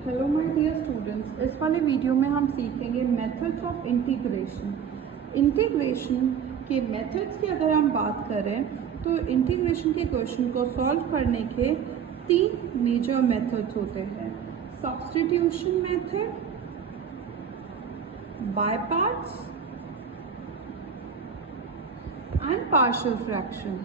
Hello my dear students, इस वाले video में हम सीखेंगे मेथड्स ऑफ इंटीग्रेशन। इंटीग्रेशन के मेथड्स की अगर हम बात करें तो इंटीग्रेशन के क्वेश्चन को सॉल्व करने के तीन मेजर मेथड्स होते हैं। Substitution method, by parts and partial fraction.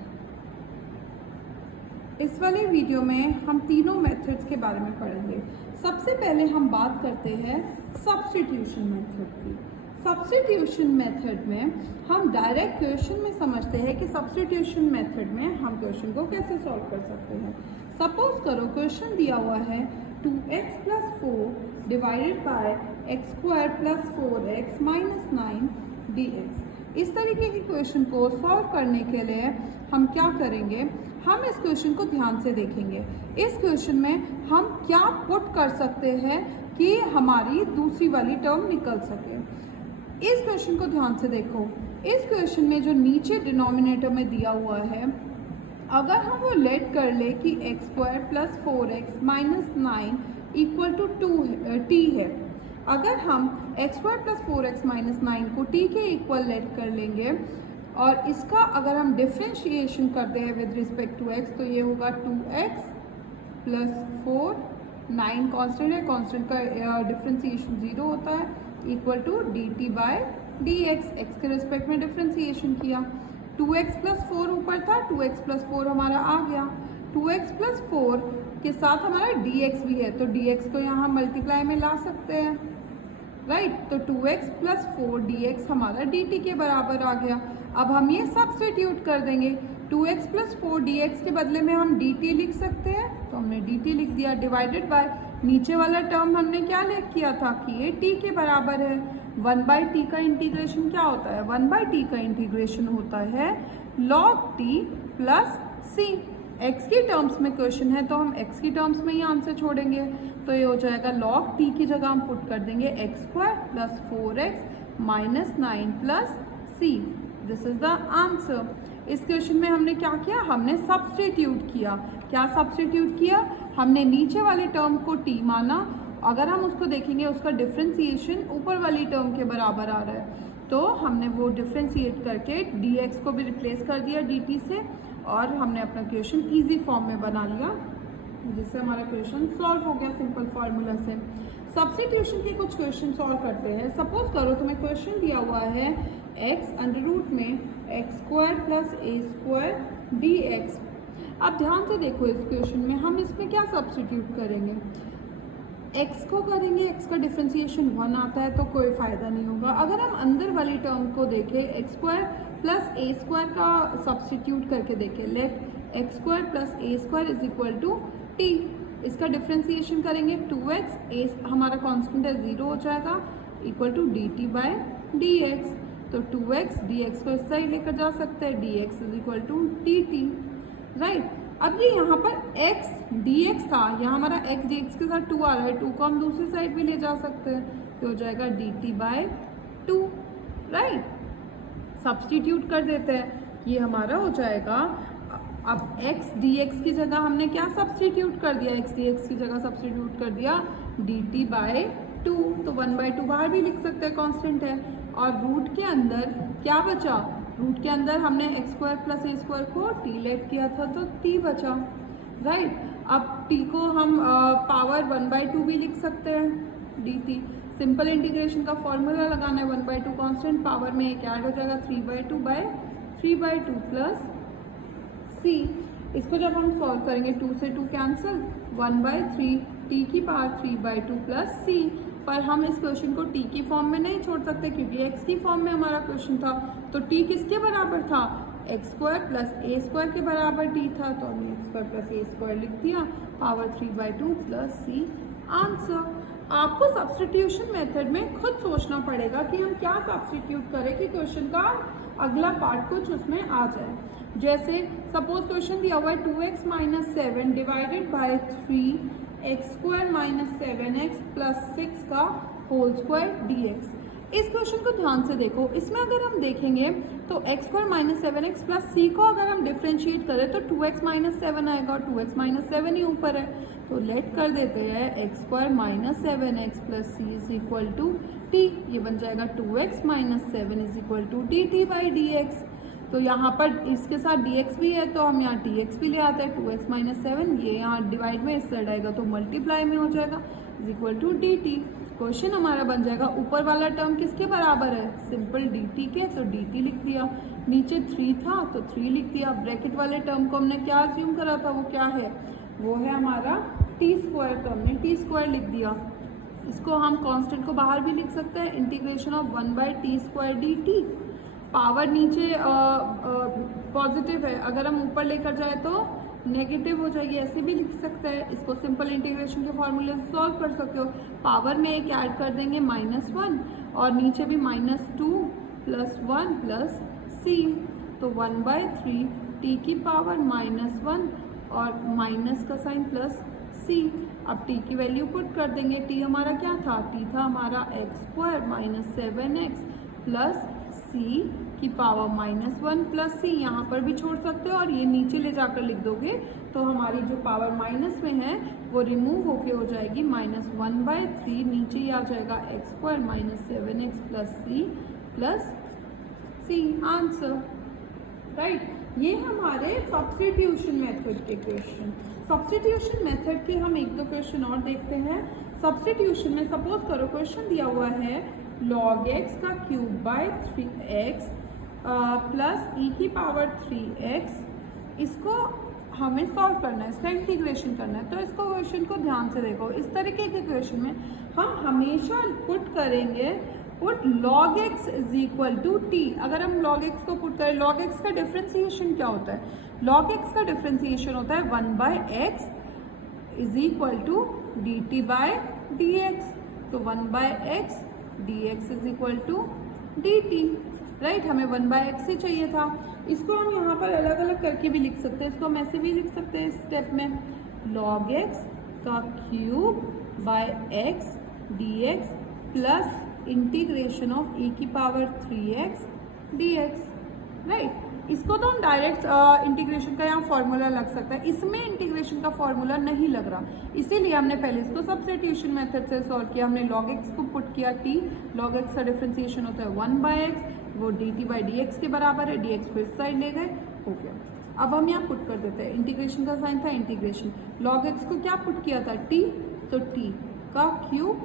इस वाले वीडियो में हम तीनों मेथड्स के बारे में पढ़ेंगे। सबसे पहले हम बात करते हैं सब्स्टिट्यूशन मेथड की। सब्स्टिट्यूशन मेथड में हम डायरेक्ट क्वेश्चन में समझते हैं कि सब्स्टिट्यूशन मेथड में हम क्वेश्चन को कैसे सॉल्व कर सकते हैं। सपोज करो क्वेश्चन दिया हुआ है 2x + 4 divided by x² + 4x - 9 dx। इस तरीके के क्वेश्चन को सॉल्व करने के लिए हम क्या करेंगे, हम इस क्वेश्चन को ध्यान से देखेंगे। इस क्वेश्चन में हम क्या पुट कर सकते हैं कि हमारी दूसरी वाली टर्म निकल सके। इस क्वेश्चन को ध्यान से देखो। इस क्वेश्चन में जो नीचे डिनोमिनेटर में दिया हुआ है, अगर हम वो लेट कर ले कि x² + 4x - 9 = t है। अगर हम x² + 4x - 9 को t के इक्वल लेट कर लेंगे और इसका अगर हम डिफ्रेंशिएशन करते हैं विद रिस्पेक्ट टू x, तो ये होगा 2x + 4, 9 कांस्टेंट है, कांस्टेंट का डिफ्रेंशिएशन 0 होता है, = dt/dx। x के रिस्पेक्ट में डिफ्रेंशिएशन किया, 2x + 4 ऊपर था, 2x + 4 हमारा आ गया। 2x + 4 के साथ हमारा dx भी है, तो dx को यहाँ मल्टीप्लाई में ला सकते हैं, राइट। तो 2x + 4 dx हमारा dt के बराबर आ गया। अब हम ये सब्स्टिट्यूट कर देंगे। 2x + 4 dx के बदले में हम dt लिख सकते हैं, तो हमने dt लिख दिया, डिवाइडेड बाय नीचे वाला टर्म हमने क्या लेट किया था कि ये t के बराबर है। 1/t का इंटीग्रेशन क्या होता है? 1/t का इंटीग्रेशन होता है log t + c। x की टर्म्स में क्वेश्चन है तो हम x की टर्म्स में ही आंसर छोड़ेंगे, तो ये हो जाएगा log t की जगह हम पुट कर देंगे x² + 4x - 9 + c। This is the answer. इस क्वेश्चन में हमने क्या किया? हमने सब्स्टिट्यूट किया। क्या सब्स्टिट्यूट किया? हमने नीचे वाले टर्म को t माना। अगर हम उसको देखेंगे, उसका डिफ्रेंसिएशन ऊपर वाली टर्म के बराबर आ रहा है, तो हमने वो डिफ्रेंशिएट करके dx को भी रिप्लेस कर दिया dt से, और हमने अपना क्वेश्चन इजी फॉर्म में बना लिया, जिससे हमारा क्वेश्चन सॉल्व हो गया सिंपल फार्मूला से। सब्स्टिट्यूशन के कुछ क्वेश्चन सॉल्व करते हैं। सपोज करो तुम्हें क्वेश्चन दिया हुआ है x √ में x² + a² dx। अब ध्यान से देखो, इस क्वेश्चन में हम इसमें क्या सब्स्टिट्यूट करेंगे? x को करेंगे, x का डिफ्रेंशिएशन 1 आता है, तो कोई फ़ायदा नहीं होगा। अगर हम अंदर वाली टर्म को देखें, x² + a² का सब्स्टिट्यूट करके देखें, लेट x² + a² = t। इसका डिफ्रेंशिएशन करेंगे, 2x, a हमारा कांस्टेंट है 0 हो जाएगा, = dt/dx। तो 2x dx को इस साइड लेकर जा सकते हैं, dx = dt, राइट। अब ये यहाँ पर x dx था, यहाँ हमारा x dx के साथ 2 आ रहा है, 2 को हम दूसरी साइड भी ले जा सकते हैं, तो हो जाएगा dt/2, राइट। सब्स्टिट्यूट कर देते हैं, ये हमारा हो जाएगा। अब x dx की जगह हमने क्या सब्स्टिट्यूट कर दिया? x dx की जगह सब्स्टिट्यूट कर दिया dt/2, तो 1/2 बाहर भी लिख सकते हैं, कांस्टेंट है। और रूट के अंदर क्या बचा? रूट के अंदर हमने x² + a² को t लेट किया था, तो t बचा, राइट। अब t को हम पावर 1/2 भी लिख सकते हैं, dt। सिंपल इंटीग्रेशन का फॉर्मूला लगाना है, 1/2 कांस्टेंट, पावर में एक ऐड हो जाएगा, 3/2 + c। इसको जब हम सॉल्व करेंगे, 2 से 2 कैंसिल, 1/3 t की पावर 3/2 + c। पर हम इस क्वेश्चन को t की फॉर्म में नहीं छोड़ सकते, क्योंकि x की फॉर्म में हमारा क्वेश्चन था, तो t किसके बराबर था? x² + a² के बराबर t था, तो हमने x² + a² लिख दिया, पावर 3/2 + c, आंसर। आपको सब्स्टिट्यूशन मेथड में खुद सोचना पड़ेगा कि हम क्या सब्स्टिट्यूट करें कि क्वेश्चन का अगला पार्ट कुछ उसमें आ जाए। जैसे सपोज क्वेश्चन दिया हुआ है 2x - 7 divided by 3x² - 7x + 6 का होल स्क्वायर dx। इस क्वेश्चन को ध्यान से देखो। इसमें अगर हम देखेंगे तो x² - 7x + c को अगर हम डिफ्रेंशिएट करें तो 2x - 7 आएगा, और 2x - 7 ही ऊपर है, तो लेट कर देते हैं x square minus 7x plus c is equal to t. ये बन जाएगा 2x minus 7 is equal to d t by d x. तो यहाँ पर इसके साथ dx भी है तो हम यहाँ dx भी ले आते हैं। 2x माइनस 7 ये यहाँ डिवाइड में इस साइड आएगा तो मल्टीप्लाई में हो जाएगा is equal to d t. Question हमारा बन जाएगा ऊपर वाला टर्म किसके बराबर है, सिंपल dt के, तो dt लिख दिया। नीचे 3 था तो 3 लिख दिया। ब्रैकेट वाले टर्म को हमने क्या अज्यूम करा था, वो क्या है, वो है हमारा टी स्क्वायर, तो हमने टी स्क्वायर लिख दिया। इसको हम कांस्टेंट को बाहर भी लिख सकते हैं, integration of 1 by T square d T. Power नीचे पॉजिटिव है, अगर हम ऊपर लेकर जाए तो नेगेटिव हो जाएगी, ऐसे भी लिख सकते हैं। इसको सिंपल इंटीग्रेशन के फॉर्मूले से सॉल्व कर सकते हो। पावर में एक ऐड कर देंगे -1 और नीचे भी -2 प्लस 1 प्लस सी, तो 1/3 टी की पावर -1 और माइनस का साइन प्लस सी। अब टी की वैल्यू पुट कर देंगे। टी हमारा क्या था, टी था हमारा x square minus 7x plus C की पावर -1 प्लस सी। यहाँ पर भी छोड़ सकते हो और ये नीचे ले जाकर लिख दोगे तो हमारी जो पावर माइनस में है वो रिमूव होके हो जाएगी -1/3। नीचे ही आ जाएगा x square minus 7x plus c answer, right. ये हमारे सब्स्टिट्यूशन मेथड के क्वेश्चन। सब्स्टिट्यूशन मेथड के हम एक दो क्वेश्चन और देखते हैं। सब्स्टिट्यूशन में सपोज करो क्वेश्चन दिया हुआ है log x का क्यूब बाय 3x प्लस ई की पावर 3x, इसको हमें सॉल्व करना है, इसका इंटीग्रेशन करना है। तो इसको क्वेश्चन को ध्यान से देखो। इस तरीके के क्वेश्चन में हम हमेशा पुट करेंगे put log x is equal to t. अगर हम log x को पुट करें, log x का डिफ्रेंसिएशन क्या होता है, log x का डिफ्रेंसिएशन होता है 1/x is equal to d t by d x. तो 1/x dx is equal to d t, right. हमें 1/x ही चाहिए था। इसको हम यहाँ पर अलग अलग करके भी लिख सकते हैं। इसको हम ऐसे भी लिख सकते हैं स्टेप में, log x का cube by x dx plus integration of e की पावर 3x dx, राइट। इसको तो हम डायरेक्ट इंटीग्रेशन का यहाँ फॉर्मूला लग सकता है, इसमें इंटीग्रेशन का फॉर्मूला नहीं लग रहा, इसीलिए हमने पहले इसको सब्स्टिट्यूशन मेथड से सॉल्व किया। हमने log x को पुट किया t, log x का डिफरेंशिएशन होता है 1/x, वो dt बाई डी एक्स के बराबर है, dx को इस साइड ले गए, हो गया। अब हम यहाँ पुट कर देते हैं, इंटीग्रेशन का साइन था इंटीग्रेशन, log x को क्या पुट किया था t, तो t का क्यूब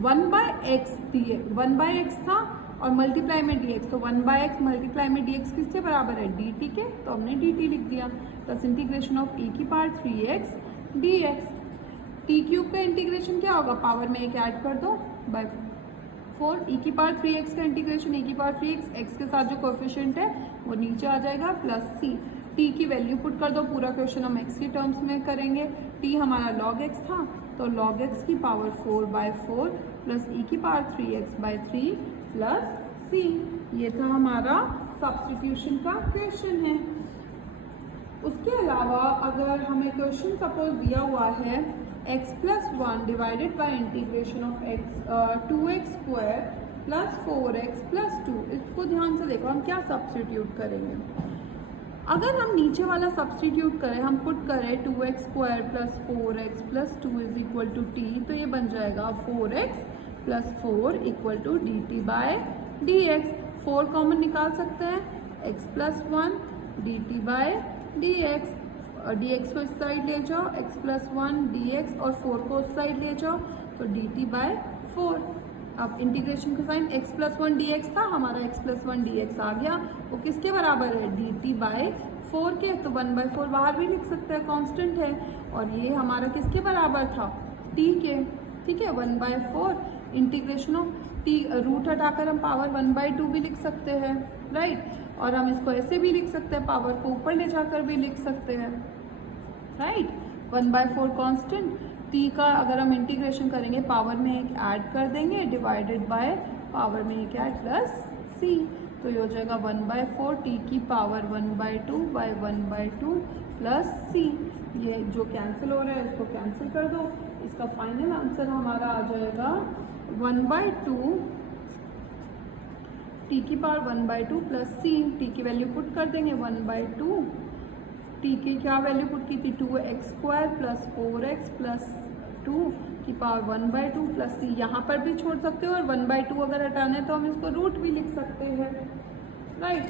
1/x दिए, 1/x था और मल्टीप्लाई में dx, तो 1/x मल्टीप्लाई में dx किसके बराबर है, dt के, तो हमने dt लिख दिया प्लस इंटीग्रेशन ऑफ e की power 3x dx। t cube का इंटीग्रेशन क्या होगा, पावर में एक ऐड कर दो बाय 4, e की पावर 3x का इंटीग्रेशन e की पावर 3x, x के साथ जो कोएफिशिएंट है वो नीचे आ जाएगा प्लस c। t की वैल्यू पुट कर दो, पूरा क्वेश्चन हम x के टर्म्स में करेंगे। t हमारा log x था तो log x की पावर 4/4 प्लस e की पावर 3x/3 प्लस c। ये था हमारा सब्स्टिट्यूशन का क्वेश्चन है। उसके अलावा अगर हमें क्वेश्चन सपोज दिया हुआ है x plus 1 divided by integration of x 2x square plus 4x plus 2, इसको ध्यान से देखो हम क्या सब्स्टिट्यूट करेंगे। अगर हम नीचे वाला सब्स्टिट्यूट करें, हम पुट करें 2x square plus 4x plus 2 is equal to t, तो ये बन जाएगा 4x plus 4 equal to d t by d x. 4 common निकाल सकते हैं, x plus 1 d t by d x, d x को इस साइड ले जाओ, x प्लस 1 डी एक्स और 4 को उस साइड ले जाओ तो डी टी बाय 4। अब इंटीग्रेशन का sign x plus 1 d x था, हमारा x प्लस 1 डी एक्स आ गया, वो किसके बराबर है, डी टी बाय 4 के, तो 1/4 बाहर भी लिख सकते हैं, कांस्टेंट है। और ये हमारा किसके बराबर था, t के, ठीक है। 1/4 इंटीग्रेशन ऑफ t, रूट हटाकर हम पावर 1/2 भी लिख सकते हैं, राइट। और हम इसको ऐसे भी लिख सकते हैं, पावर को ऊपर ले जाकर भी लिख सकते हैं, राइट। 1/4 कांस्टेंट, t का अगर हम इंटीग्रेशन करेंगे पावर में एक ऐड कर देंगे डिवाइडेड बाय पावर में एक ऐड प्लस c, तो ये हो जाएगा 1/4 t की पावर 1/2 बाय 1/2 प्लस c। ये जो कैंसिल हो रहा है इसको कैंसिल कर दो, इसका फाइनल आंसर हमारा आ जाएगा 1/2 t की पावर 1/2 प्लस c। t की वैल्यू पुट कर देंगे 1/2 टी की क्या वैल्यू पुट की थी 2x² प्लस 4x प्लस 2 की पावर 1/2 प्लस सी। यहाँ पर भी छोड़ सकते हो और 1/2 अगर हटाना है तो हम इसको रूट भी लिख सकते हैं, राइट।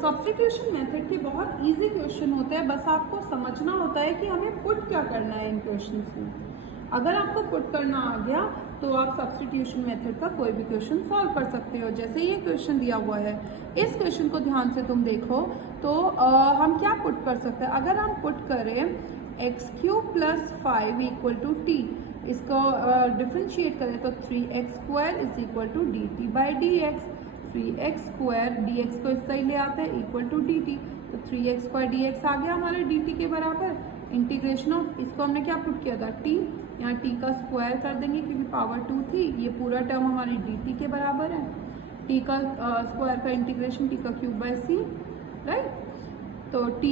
सब्स्टिट्यूशन मेथड के बहुत इजी क्वेश्चन होते हैं, बस आपको समझना होता है कि हमें पुट क्या करना है इन क्वेश्चन में। अगर आपको पुट करना आ गया तो आप सब्स्टिट्यूशन मेथड का कोई भी क्वेश्चन सॉल्व कर सकते हो। जैसे ये क्वेश्चन दिया हुआ है, इस क्वेश्चन को ध्यान से तुम देखो तो हम क्या पुट कर सकते हैं। अगर हम पुट करें x³ plus 5 equal to t, इसको डिफ्रेंशिएट करें तो 3x² is equal to dt/dx। 3x² dx को इस साइड ले आते हैं इक्वल टू dt, तो 3x² dx आ गया हमारे dt के बराबर। इंटीग्रेशन ऑफ, इसको हमने क्या पुट किया था t, यहाँ t का स्क्वायर कर देंगे क्योंकि पावर 2 थी, ये पूरा टर्म हमारी dt के बराबर है। t का स्क्वायर का इंटीग्रेशन t का क्यूब/c, राइट। तो t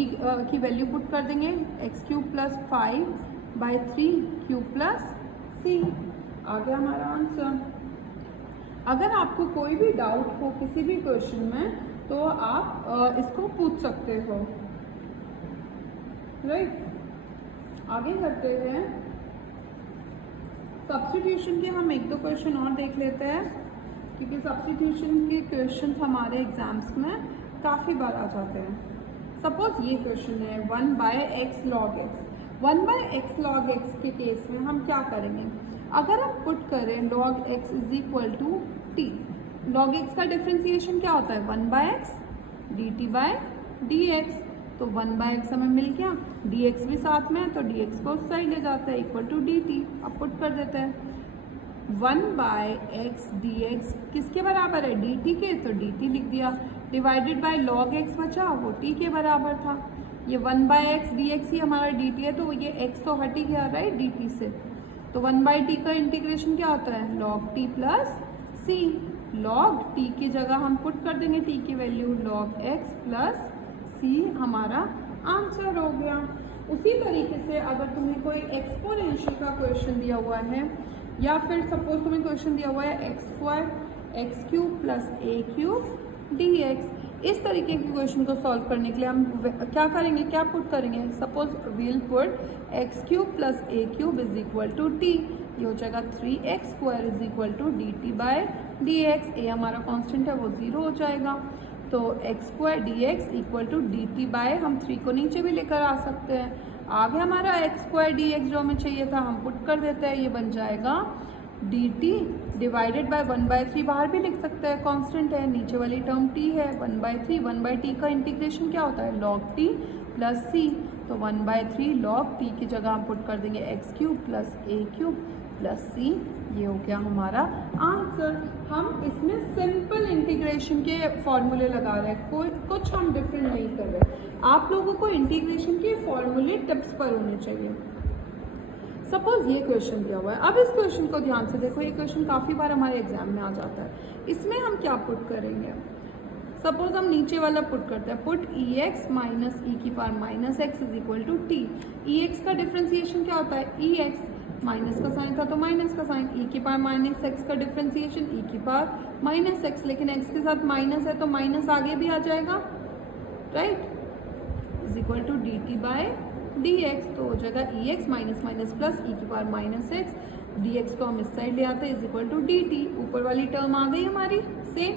की वैल्यू पुट कर देंगे x³ plus 5/3 cube plus c, आ गया हमारा आंसर। अगर आपको कोई भी डाउट हो किसी भी क्वेश्चन में तो आप इसको पूछ सकते हो, राइट। आगे करते हैं सब्स्टिट्यूशन के, हम एक दो क्वेश्चन और देख लेते हैं क्योंकि सब्स्टिट्यूशन के क्वेश्चन हमारे एग्जाम्स में काफ़ी बार आ जाते हैं। सपोज ये क्वेश्चन है 1/x log x। 1/x log x के केस में हम क्या करेंगे, अगर हम पुट करें log x is equal to t, log x का डिफ्रेंसिएशन क्या होता है 1/x dt/dx, तो 1/x हमें मिल गया, dx भी साथ में है तो dx को उस साइड ले जाता है इक्वल टू dt। अब पुट कर देते हैं 1/x dx किसके बराबर है dt के, तो dt लिख दिया, डिवाइडेड बाय log x बचा वो t के बराबर था। ये 1/x dx ही हमारा dt है तो ये x तो हट ही गया, राइट, dt से। तो 1/t का इंटीग्रेशन क्या होता है log t plus c। log t की जगह हम पुट कर देंगे t की value log x plus c, हमारा आंसर हो गया। उसी तरीके से अगर तुम्हें कोई एक्सपोनेंशियल का क्वेश्चन दिया हुआ है या फिर सपोज तुम्हें क्वेश्चन दिया हुआ है x² प्लस a³ dx, इस तरीके के क्वेश्चन को सॉल्व करने के लिए हम क्या करेंगे, क्या पुट करेंगे, suppose we'll put x³ plus a³ is equal to t, ये हो जाएगा 3x² is equal to dt/dx। a हमारा कांस्टेंट है वो 0 हो जाएगा, तो x² dx equal to dt/ हम 3 को नीचे भी लेकर आ सकते हैं। आगे हमारा x² dx जो हमें चाहिए था हम पुट कर देते हैं, ये बन जाएगा dt डिवाइडेड बाय 1/3, बाहर भी लिख सकते हैं, कांस्टेंट है, नीचे वाली टर्म t है 1/3। 1/t का इंटीग्रेशन क्या होता है log t प्लस c, तो 1/3 log t की जगह हम पुट कर देंगे x³ plus a³ plus c, ये हो गया हमारा आंसर। हम इसमें सिंपल इंटीग्रेशन के फॉर्मूले लगा रहे हैं, कोई कुछ हम डिफरेंट नहीं कर रहे। आप लोगों को इंटीग्रेशन के फॉर्मूले टिप्स पर होने चाहिए। सपोज ये क्वेश्चन दिया हुआ है, अब इस क्वेश्चन को ध्यान से देखो, ये क्वेश्चन काफ़ी बार हमारे एग्जाम में आ जाता है। इसमें हम क्या पुट करेंगे, सपोज हम नीचे वाला पुट करते हैं, पुट ex माइनस e की power minus x is equal to t. ex का डिफ्रेंसिएशन क्या होता है ex, माइनस का साइन था तो माइनस का साइन, e की पावर माइनस एक्स का डिफ्रेंसिएशन e की पावर माइनस एक्स, लेकिन x के साथ माइनस है तो माइनस आगे भी आ जाएगा, right, is equal to dt/dx, तो हो जाएगा ex minus minus plus e की पावर माइनस एक्स, dx को हम इस साइड ले आते हैं इज इक्वल टू dt। ऊपर वाली टर्म आ गई हमारी सेम,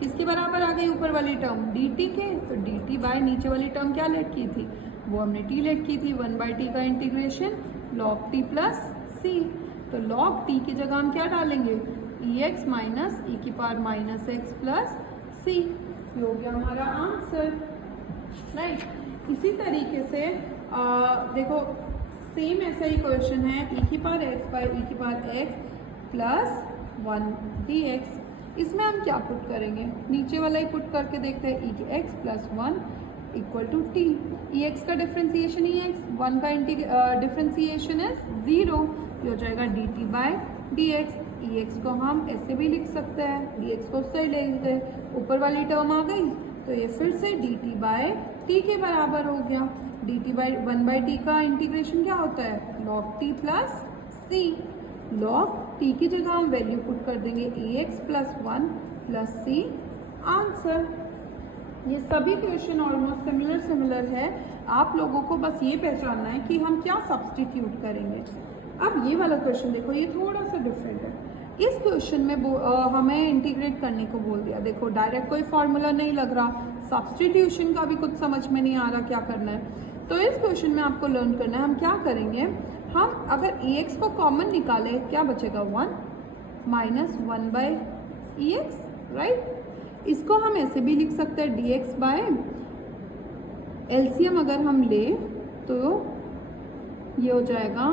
किसके बराबर आ गई ऊपर वाली टर्म dt के, तो dt बाय नीचे वाली टर्म क्या लेट की थी, वो हमने t लेट की थी, 1/t का integration log t plus c, तो log t की जगह हम क्या डालेंगे ex माइनस e की power minus x plus c, ये हो गया हमारा आंसर, राइट। इसी तरीके से देखो सेम ऐसा ही क्वेश्चन है e की पावर x बाई e की पावर x प्लस 1 dx, इसमें हम क्या पुट करेंगे, नीचे वाला ही पुट करके देखते हैं, e की x plus 1 equal to t. ex का डिफ्रेंसिएशन ex, 1 का डिफ्रेंसिएशन है 0, ये हो जाएगा dt/dx। ex को हम ऐसे भी लिख सकते हैं, dx को उससे ले लेते हैं, ऊपर वाली टर्म आ गई तो ये फिर से dt/t के बराबर हो गया। dt/1/t का इंटीग्रेशन क्या होता है log t plus c, log t की जगह हम वैल्यू पुट कर देंगे ex plus 1 plus c, answer. ये सभी क्वेश्चन ऑलमोस्ट सिमिलर है, आप लोगों को बस ये पहचानना है कि हम क्या सब्स्टिट्यूट करेंगे। अब ये वाला क्वेश्चन देखो, ये थोड़ा सा डिफरेंट है। इस क्वेश्चन में हमें इंटीग्रेट करने को बोल दिया। देखो डायरेक्ट कोई फार्मूला नहीं लग रहा, सब्स्टिट्यूशन का भी कुछ समझ में नहीं आ रहा क्या करना है। तो इस क्वेश्चन में आपको लर्न करना है, हम क्या करेंगे, हम अगर EX को कॉमन निकाले क्या बचेगा, 1 माइनस 1 बाई EX, राइट। इसको हम ऐसे भी लिख सकते हैं dx बाय LCM अगर हम ले तो ये हो जाएगा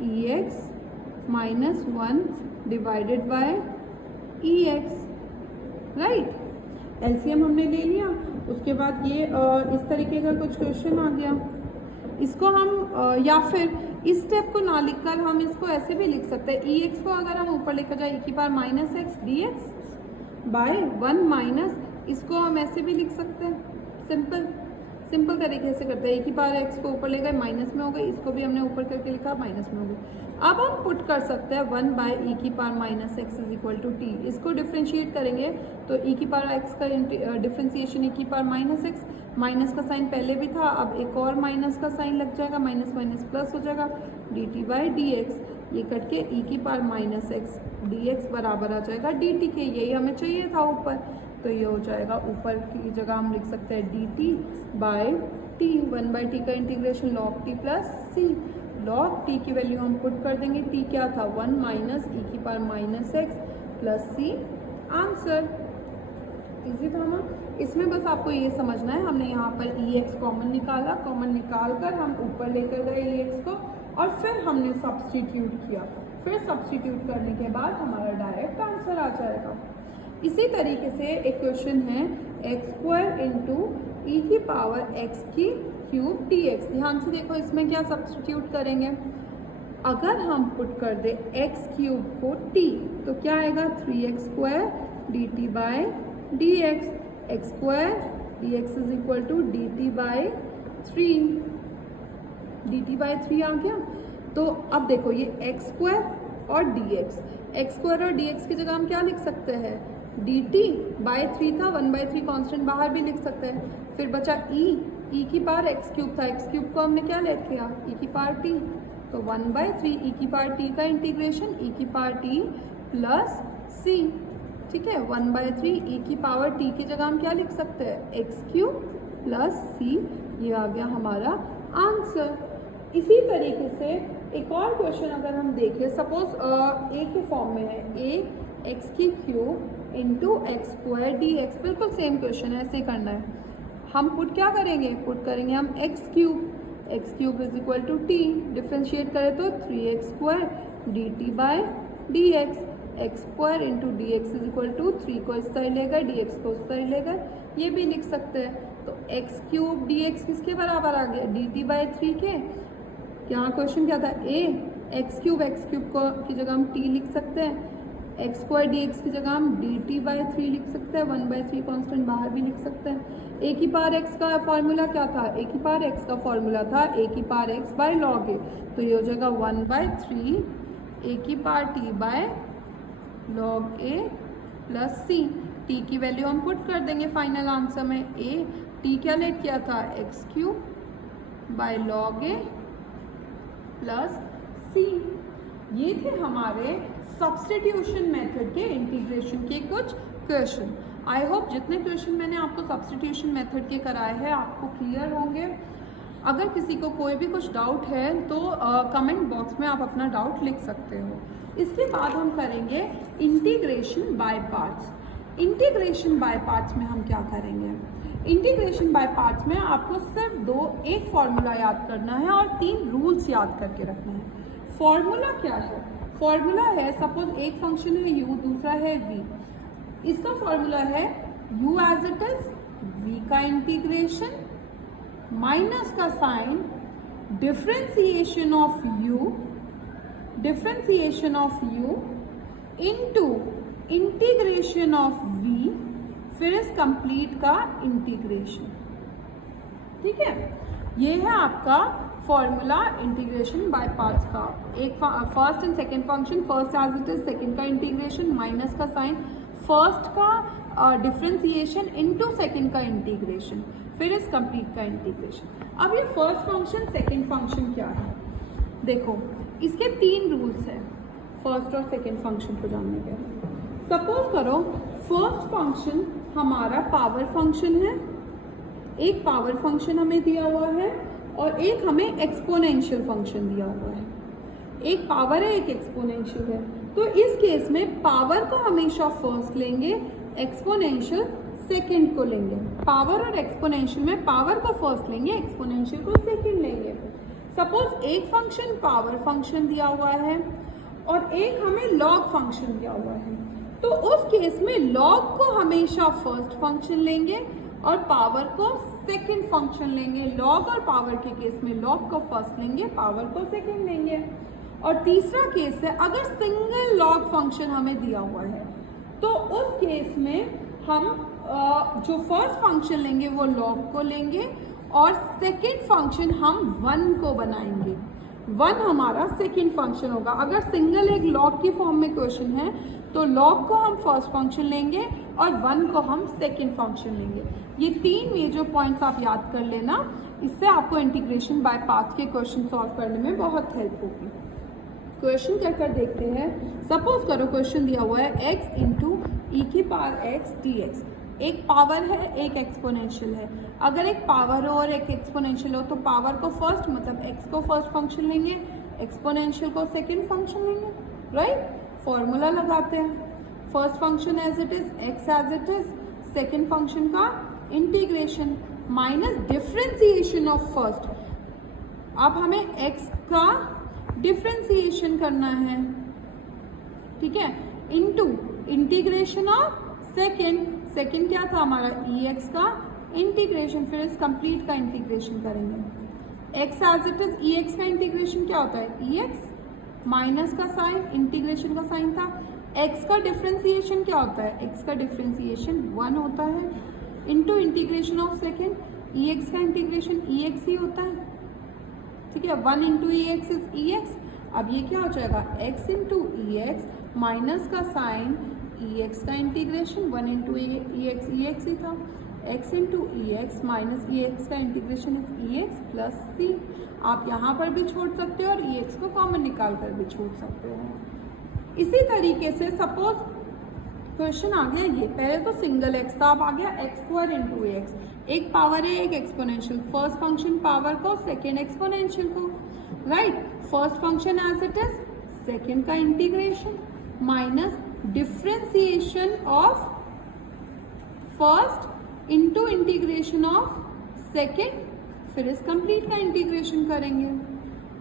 EX minus 1 divided by EX, right. LCM हमने ले लिया। उसके बाद ये इस तरीके का कुछ क्वेश्चन आ गया। इसको हम या फिर इस स्टेप को ना लिखकर हम इसको ऐसे भी लिख सकते हैं, EX को अगर हम ऊपर लेकर जाए e minus x dx by 1 minus, इसको हम ऐसे भी लिख सकते हैं, सिंपल तरीके से करते हैं। e x को ऊपर ले गए माइनस में हो गई, इसको भी हमने ऊपर करके लिखा माइनस में हो गई। अब हम पुट कर सकते हैं 1 by e minus x is equal to t. इसको डिफ्रेंशिएट करेंगे तो e x का differentiation e minus x, minus का साइन पहले भी था, अब एक और माइनस का साइन लग जाएगा, माइनस माइनस प्लस हो जाएगा, dt बाई dx, ये कट के e माइनस x dx बराबर आ जाएगा dt के। यही हमें चाहिए था ऊपर, तो ये हो जाएगा ऊपर की जगह हम लिख सकते हैं dt by t। 1 by T का integration log t plus c, log t की वैल्यू हम पुट कर देंगे, t क्या था 1 minus e minus x plus c, answer. Easy था ना। इसमें बस आपको ये समझना है, हमने यहाँ पर EX कॉमन निकाला, कॉमन निकाल कर हम ऊपर लेकर गए EX को और फिर हमने सब्स्टिट्यूट किया। फिर सब्स्टिट्यूट करने के बाद हमारा डायरेक्ट आंसर आ जाएगा। इसी तरीके से एक क्वेश्चन है एक्स स्क्वायर इंटू ई की पावर एक्स की क्यूब dx। ध्यान से देखो इसमें क्या सब्स्टिट्यूट करेंगे। अगर हम पुट कर दे एक्स क्यूब को t तो क्या आएगा 3x square dt by dx, x square dx is equal to dt by 3, dt by 3 आ गया। तो अब देखो ये एक्स स्क्वायर और dx, एक्स स्क्वायर और dx की जगह हम क्या लिख सकते हैं, dt बाय 3 था, 1 बाय 3 कॉन्स्टेंट बाहर भी लिख सकते हैं। फिर बचा e की पावर एक्स क्यूब था, एक्स क्यूब को हमने क्या लिख किया e की पावर t, तो 1 बाय 3 e की पावर t का इंटीग्रेशन e की पावर t प्लस c, ठीक है। 1 बाय 3 e की पावर t की जगह हम क्या लिख सकते हैं एक्स क्यूब प्लस c, ये आ गया हमारा आंसर। इसी तरीके से एक और क्वेश्चन अगर हम देखें, सपोज a के फॉर्म में है a एक्स की cube into x square D x, बिल्कुल सेम क्वेश्चन है, ऐसे करना है। हम पुट क्या करेंगे, पुट करेंगे हम x cube is equal to t, differentiate करें तो 3x square d t by d x, x square into d x is equal to 3 को इस साइड लेकर डी एक्स को उस साइड लेकर, ये भी लिख सकते हैं। तो एक्स क्यूब डी एक्स किसके बराबर आ गया, डी टी बाई 3 के। यहाँ क्वेश्चन क्या था, ए एक्स क्यूब को की जगह हम टी लिख सकते हैं, एक्स स्क्वायर डी एक्स की जगह हम डी टी बाई 3 लिख सकते हैं, 1 बाई 3 कॉन्स्टेंट बाहर भी लिख सकते हैं। ए की पावर एक्स का फॉर्मूला क्या था, ए की पावर एक्स का फॉर्मूला था ए की power x by log a, तो ये हो जाएगा 1 बाई 3 ए की power t by log A plus c. T की वैल्यू हम पुट कर देंगे फाइनल आंसर में, ए टी क्या लेट किया था x cube by log A plus सी। ये थे हमारे सब्स्टिट्यूशन मेथड के इंटीग्रेशन के कुछ क्वेश्चन। आई होप जितने क्वेश्चन मैंने आपको सब्स्टिट्यूशन मेथड के कराए हैं आपको क्लियर होंगे। अगर किसी को कोई भी कुछ डाउट है तो कमेंट बॉक्स में आप अपना डाउट लिख सकते हो। इसके बाद हम करेंगे integration by parts. Integration by parts में हम क्या करेंगे, इंटीग्रेशन बाय पार्ट्स में आपको सिर्फ एक फॉर्मूला याद करना है और 3 रूल्स याद करके रखना है। फॉर्मूला क्या है, फॉर्मूला है सपोज एक फंक्शन है u, दूसरा है v। इसका फॉर्मूला है u as it is, v का इंटीग्रेशन माइनस का sign differentiation of u into integration of v, फिर इस कंप्लीट का इंटीग्रेशन, ठीक है। ये है आपका फॉर्मूला इंटीग्रेशन बाय पार्ट्स का। एक first and second function, first as it is, second का इंटीग्रेशन माइनस का साइन, फर्स्ट का डिफ्रेंसिएशन इनटू सेकंड का इंटीग्रेशन, फिर इस कंप्लीट का इंटीग्रेशन। अब ये फर्स्ट फंक्शन सेकंड फंक्शन क्या है, देखो इसके 3 रूल्स हैं फर्स्ट और सेकंड फंक्शन को जानने के। सपोज करो फर्स्ट फंक्शन हमारा पावर फंक्शन है, एक पावर फंक्शन हमें दिया हुआ है और एक हमें एक्सपोनेंशियल फंक्शन दिया हुआ है। एक पावर है एक एक्सपोनेंशियल है, तो इस केस में पावर को हमेशा फर्स्ट लेंगे, एक्सपोनेंशियल सेकंड को लेंगे। पावर और एक्सपोनेंशियल में पावर को फर्स्ट लेंगे, एक्सपोनेंशियल को सेकंड लेंगे। सपोज एक फंक्शन पावर फंक्शन दिया हुआ है और एक हमें लॉग फंक्शन दिया हुआ है, तो उस केस में लॉग को हमेशा फर्स्ट फंक्शन लेंगे और पावर को सेकंड फंक्शन लेंगे। लॉग और पावर के केस में लॉग को फर्स्ट लेंगे, पावर को सेकंड लेंगे। और तीसरा केस है अगर सिंगल लॉग फंक्शन हमें दिया हुआ है, तो उस केस में हम जो फर्स्ट फंक्शन लेंगे वो लॉग को लेंगे और सेकंड फंक्शन हम 1 को बनाएंगे। 1 हमारा सेकंड फंक्शन होगा। अगर सिंगल एक लॉग की फॉर्म में क्वेश्चन है तो लॉग को हम फर्स्ट फंक्शन लेंगे और 1 को हम सेकंड फंक्शन लेंगे। ये 3 मेजर पॉइंट्स आप याद कर लेना, इससे आपको इंटीग्रेशन बाय पार्ट्स के क्वेश्चन सॉल्व करने में बहुत हेल्प होगी। क्वेश्चन कर देखते हैं। सपोज करो क्वेश्चन दिया हुआ है x इंटू ई की पावर x dx। एक पावर है एक एक्सपोनेंशियल है। अगर एक पावर हो और एक एक्सपोनेंशियल हो तो पावर को फर्स्ट मतलब x को फर्स्ट फंक्शन लेंगे, एक्सपोनेंशियल को सेकंड फंक्शन लेंगे, राइट। फॉर्मूला लगाते हैं, first function as it is x as it is, second function का integration minus differentiation of first. अब हमें x का डिफ्रेंसिएशन करना है, ठीक है, into integration of second. Second क्या था हमारा ex का इंटीग्रेशन, फिर इस कंप्लीट का इंटीग्रेशन करेंगे। x as it is ex का इंटीग्रेशन क्या होता है ex माइनस का साइन, इंटीग्रेशन का साइन था। x का डिफ्रेंसिएशन क्या होता है, x का डिफ्रेंसिएशन 1 होता है, into integration of second, ex का इंटीग्रेशन ex ही होता है, ठीक है। 1 इंटू ex इज ex। अब ये क्या हो जाएगा x इंटू ex माइनस का साइन ex का इंटीग्रेशन, 1 इंटू ex ही था, x into ex minus ex का integration is ex plus c। आप यहाँ पर भी छोड़ सकते हो और ex को कॉमन निकाल कर भी छोड़ सकते हो। इसी तरीके से सपोज क्वेश्चन आ गया ये, पहले तो सिंगल x था, अब आ गया x स्क्वायर इंटू एक्स। एक पावर है एक एक्सपोनेंशियल, फर्स्ट फंक्शन पावर को सेकेंड एक्सपोनेंशियल को, right. First function as it is, second का integration minus differentiation of first into integration of second, फिर इस कंप्लीट का इंटीग्रेशन करेंगे।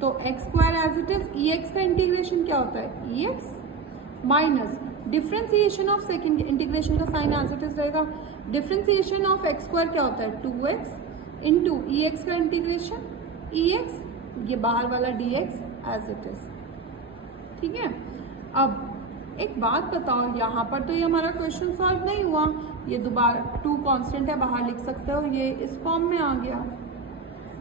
तो x square as it is, ex का इंटीग्रेशन क्या होता है ex minus differentiation of second, integration का साइन एज इट इज रहेगा। डिफ्रेंसिएशन ऑफ x स्क्वायर क्या होता है 2x इंटू ex का इंटीग्रेशन ex, ये बाहर वाला dx एज इट इज, ठीक है। अब एक बात बताओ, यहाँ पर तो ये हमारा क्वेश्चन सॉल्व नहीं हुआ, ये दोबारा 2 कांस्टेंट है बाहर लिख सकते हो, ये इस फॉर्म में आ गया।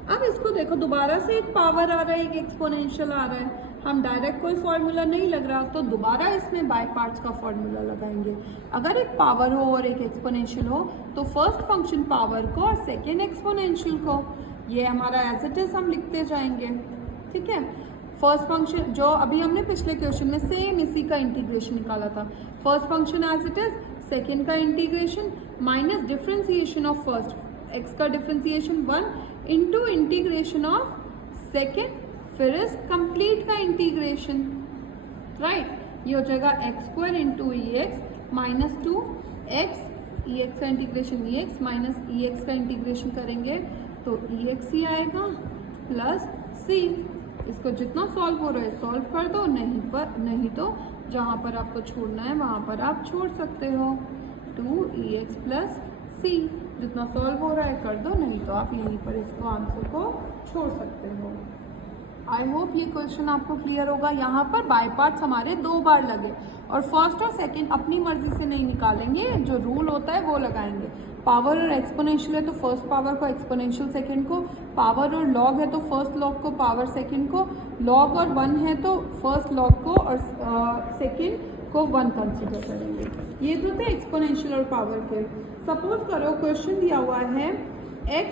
अब इसको देखो दोबारा से एक पावर आ रहा है एक एक्सपोनेंशियल आ रहा है, हम डायरेक्ट कोई फॉर्मूला नहीं लग रहा तो दोबारा इसमें बाय पार्ट्स का फॉर्मूला लगाएंगे। अगर एक पावर हो और एक एक्सपोनेंशियल हो तो फर्स्ट फंक्शन पावर को और सेकेंड एक्सपोनेंशियल को, ये हमारा एज इट इज हम लिखते जाएंगे, ठीक है। फर्स्ट फंक्शन जो अभी हमने पिछले क्वेश्चन में सेम इसी का इंटीग्रेशन निकाला था, first function as it is, second का integration minus differentiation of first, x का differentiation 1 into integration of second, फिर इस कंप्लीट का इंटीग्रेशन, राइट। ये हो जाएगा x square into ex minus 2x, ex का इंटीग्रेशन ex माइनस ex का इंटीग्रेशन करेंगे तो ex ही आएगा प्लस c। इसको जितना सॉल्व हो रहा है सॉल्व कर दो, नहीं तो जहाँ पर आपको छोड़ना है वहाँ पर आप छोड़ सकते हो। 2ex प्लस c, जितना सॉल्व हो रहा है कर दो, नहीं तो आप यहीं पर इसको आंसर को छोड़ सकते हो। आई होप ये क्वेश्चन आपको क्लियर होगा। यहाँ पर बाय पार्ट्स हमारे 2 बार लगे और फर्स्ट और सेकंड अपनी मर्जी से नहीं निकालेंगे, जो रूल होता है वो लगाएंगे। पावर और एक्सपोनेंशियल है तो फर्स्ट पावर को एक्सपोनेंशियल सेकंड को, पावर और लॉग है तो फर्स्ट लॉग को पावर सेकंड को, लॉग और 1 है तो फर्स्ट लॉग को और सेकंड को 1 कंसिडर करेंगे। ये तो थे एक्सपोनेंशियल और पावर के। सपोज करो क्वेश्चन दिया हुआ है x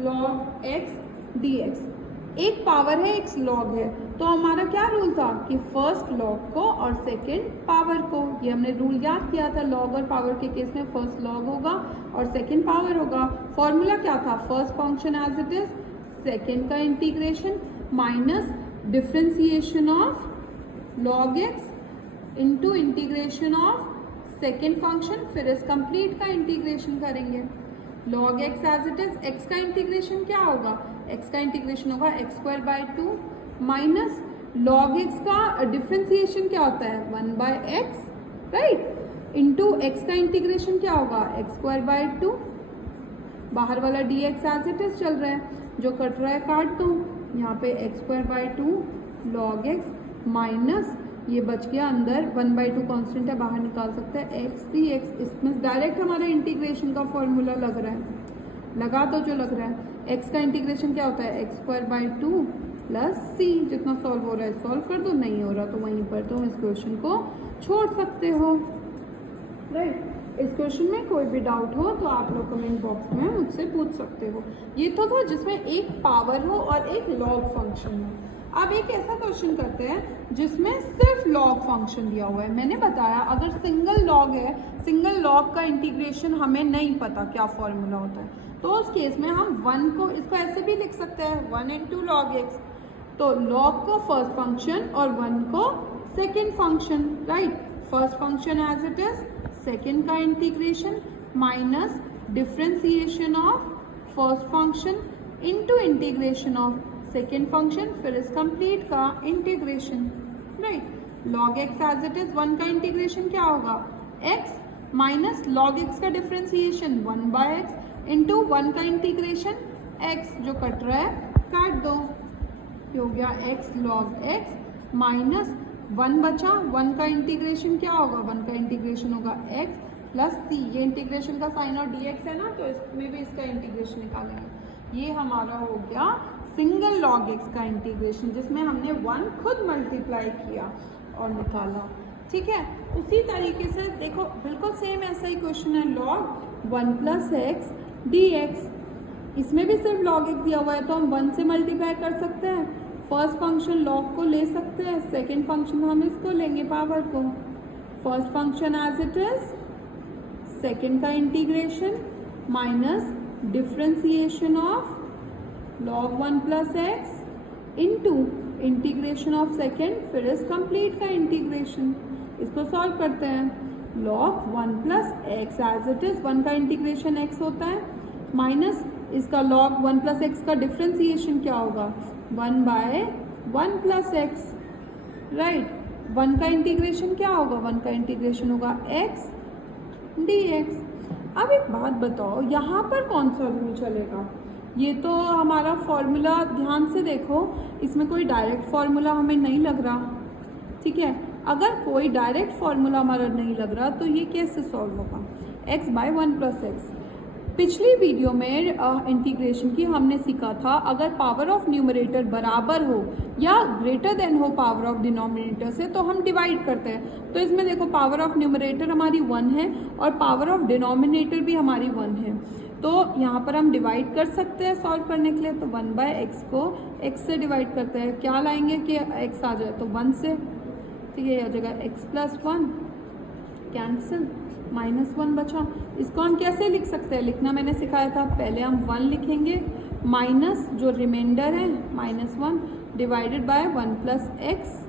log x dx, एक पावर है एक लॉग है, तो हमारा क्या रूल था कि फर्स्ट लॉग को और सेकंड पावर को, ये हमने रूल याद किया था। लॉग और पावर के केस में फर्स्ट लॉग होगा और सेकंड पावर होगा। फॉर्मूला क्या था, first function as it is, second का integration minus differentiation of log x into integration of second function, फिर इस कंप्लीट का इंटीग्रेशन करेंगे। Log x as it is, x का इंटीग्रेशन क्या होगा, एक्स का इंटीग्रेशन होगा x square by 2 minus log x का डिफ्रेंसिएशन क्या होता है 1 by x, right, into x का इंटीग्रेशन क्या होगा एक्स स्क्वायर बाय 2, बाहर वाला D x as it is चल रहा है, जो कट रहा है काट दो, यहाँ पे x square by 2 log x minus ये बच गया अंदर 1/2 कांस्टेंट है, बाहर निकाल सकते हैं एक्स डी एक्स। इसमें डायरेक्ट हमारा इंटीग्रेशन का फॉर्मूला लग रहा है, लगा दो जो लग रहा है। एक्स का इंटीग्रेशन क्या होता है एक्स स्क्वायर बाय 2 प्लस सी, जितना सॉल्व हो रहा है सॉल्व कर दो, नहीं हो रहा तो वहीं पर तुम इस क्वेश्चन को छोड़ सकते हो, राइट। इस क्वेश्चन में कोई भी डाउट हो तो आप लोग कमेंट बॉक्स में मुझसे पूछ सकते हो। ये तो था जिसमें एक पावर हो और एक लॉग फंक्शन हो। अब एक ऐसा क्वेश्चन करते हैं जिसमें सिर्फ लॉग फंक्शन दिया हुआ है। मैंने बताया अगर सिंगल लॉग है, सिंगल लॉग का इंटीग्रेशन हमें नहीं पता क्या फॉर्मूला होता है, तो उस केस में हम 1 को, इसको ऐसे भी लिख सकते हैं 1 इंटू लॉग एक्स, तो लॉग को फर्स्ट फंक्शन और 1 को second function, right. First function as it is, second का integration minus differentiation of first function into integration of second function, फिर इस कंप्लीट का integration, right. Log x as it is, 1 का integration क्या होगा x minus log x का differentiation 1 by x into 1 का integration x, जो कट रहा है काट दो, ये हो गया x लॉग x माइनस 1 बचा, 1 का इंटीग्रेशन क्या होगा 1 का इंटीग्रेशन होगा x प्लस सी, ये इंटीग्रेशन का साइन और dx है ना, तो इसमें भी इसका इंटीग्रेशन निकालेंगे। ये हमारा हो गया सिंगल लॉग एक्स का इंटीग्रेशन, जिसमें हमने 1 खुद मल्टीप्लाई किया और निकाला, ठीक है। उसी तरीके से देखो बिल्कुल सेम ऐसा ही क्वेश्चन है, log 1 plus x d x, इसमें भी सिर्फ लॉग एक्स दिया हुआ है तो हम 1 से मल्टीप्लाई कर सकते हैं। फर्स्ट फंक्शन लॉग को ले सकते हैं, सेकेंड फंक्शन हम इसको लेंगे पावर को। First function as it is, second का integration minus differentiation of log 1 plus x into integration of second, फिर इस कंप्लीट का इंटीग्रेशन। इसको सॉल्व करते हैं। log 1 plus x as it is, 1 का इंटीग्रेशन x होता है माइनस इसका log 1 प्लस एक्स का डिफ्रेंसिएशन क्या होगा 1 बाय 1 प्लस एक्स, राइट। 1 का इंटीग्रेशन क्या होगा 1 का इंटीग्रेशन होगा x dx। अब एक बात बताओ, यहाँ पर कौन सा रूल चलेगा, ये तो हमारा फॉर्मूला ध्यान से देखो, इसमें कोई डायरेक्ट फॉर्मूला हमें नहीं लग रहा, ठीक है। अगर कोई डायरेक्ट फॉर्मूला हमारा नहीं लग रहा तो ये कैसे सॉल्व होगा, x बाय 1 प्लस एक्स। पिछली वीडियो में इंटीग्रेशन की हमने सीखा था, अगर पावर ऑफ न्यूमरेटर बराबर हो या ग्रेटर देन हो पावर ऑफ डिनोमिनेटर से तो हम डिवाइड करते हैं। तो इसमें देखो पावर ऑफ न्यूमरेटर हमारी 1 है और पावर ऑफ डिनोमिनेटर भी हमारी 1 है, तो यहाँ पर हम डिवाइड कर सकते हैं सॉल्व करने के लिए। तो 1 बाय एक्स को x से डिवाइड करते हैं, क्या लाएंगे कि x आ जाए तो 1 से, ठीक है, आ जाएगा x प्लस 1 कैंसिल, माइनस 1 बचा। इसको हम कैसे लिख सकते हैं, लिखना मैंने सिखाया था, पहले हम 1 लिखेंगे माइनस जो रिमाइंडर है -1 डिवाइडेड बाय 1 प्लस एक्स,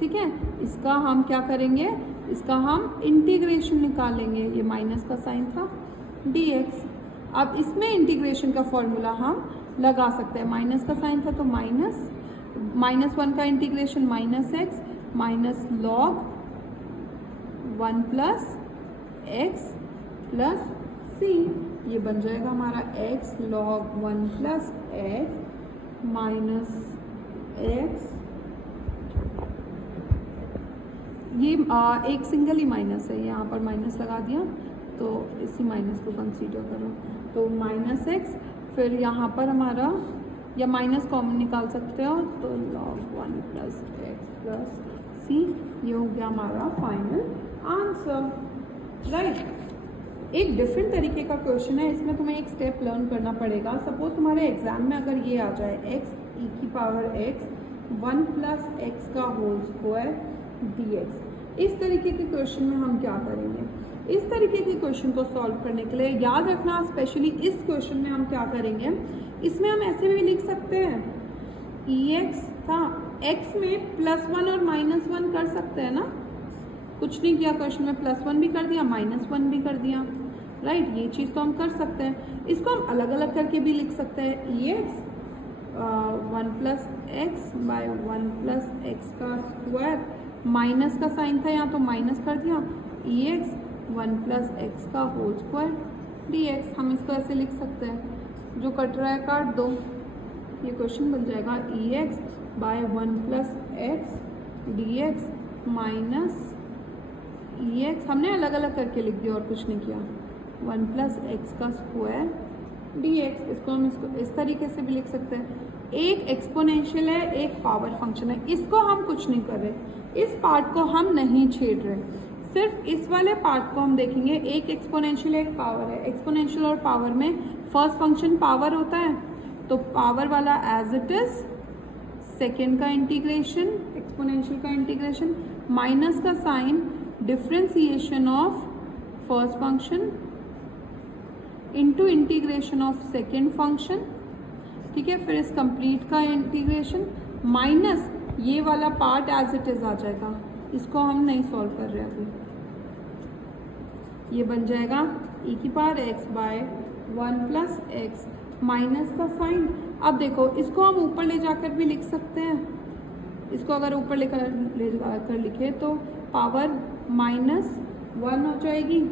ठीक है। इसका हम क्या करेंगे, इसका हम इंटीग्रेशन निकालेंगे, ये माइनस का साइन था dx। अब इसमें इंटीग्रेशन का फॉर्मूला हम लगा सकते हैं, माइनस का साइन था तो -1 का integration minus x minus log 1 plus x plus सी, ये बन जाएगा हमारा x log 1 plus x minus x, ये एक सिंगल ही माइनस है, यहाँ पर माइनस लगा दिया तो इसी माइनस को कंसीडर करो, तो माइनस एक्स, फिर यहाँ पर हमारा या माइनस कॉमन निकाल सकते हो तो log 1 प्लस एक्स प्लस सी, ये हो गया हमारा फाइनल आंसर। राइट, एक डिफरेंट तरीके का क्वेश्चन है, इसमें तुम्हें एक स्टेप लर्न करना पड़ेगा। सपोज तुम्हारे एग्जाम में अगर ये आ जाए x e की पावर x 1 प्लस x का होल स्क्वायर dx, इस तरीके के क्वेश्चन में हम क्या करेंगे? इस तरीके के क्वेश्चन को सॉल्व करने के लिए याद रखना, स्पेशली इस क्वेश्चन में हम क्या करेंगे, इसमें हम ऐसे भी लिख सकते हैं ex था, x में +1 और -1 कर सकते हैं ना, कुछ नहीं किया क्वेश्चन में, +1 भी कर दिया -1 भी कर दिया। राइट, ये चीज़ तो हम कर सकते हैं। इसको हम अलग अलग करके भी लिख सकते हैं, ex 1 plus x by 1 plus x का स्क्वायर, माइनस का साइन था यहाँ तो माइनस कर दिया, ex 1 प्लस एक्स का होल स्क्वायर dx। हम इसको ऐसे लिख सकते हैं, जो कट रहा है काट दो, ये क्वेश्चन बन जाएगा ex by 1 plus x dx minus ex, हमने अलग अलग करके लिख दिया और कुछ नहीं किया, 1 प्लस एक्स का स्क्वायर dx। इसको हम इस तरीके से भी लिख सकते हैं। एक एक्सपोनेंशियल है, एक पावर फंक्शन है, इसको हम कुछ नहीं कर रहे, इस पार्ट को हम नहीं छेड़ रहे, सिर्फ इस वाले पार्ट को हम देखेंगे। एक एक्सपोनेंशियल एक पावर है, एक्सपोनेंशियल और पावर में फर्स्ट फंक्शन पावर होता है, तो पावर वाला एज इट इज, सेकेंड का इंटीग्रेशन, एक्सपोनेंशियल का इंटीग्रेशन, माइनस का sign, differentiation of first function into integration of second function, ठीक है। फिर इस कंप्लीट का इंटीग्रेशन माइनस ये वाला पार्ट एज इट इज आ जाएगा, इसको हम नहीं सॉल्व कर रहे अभी, ये बन जाएगा e की power x by 1 plus x minus का साइन। अब देखो इसको हम ऊपर ले जाकर भी लिख सकते हैं, इसको अगर ऊपर ले जाकर लिखे तो पावर -1 हो जाएगी,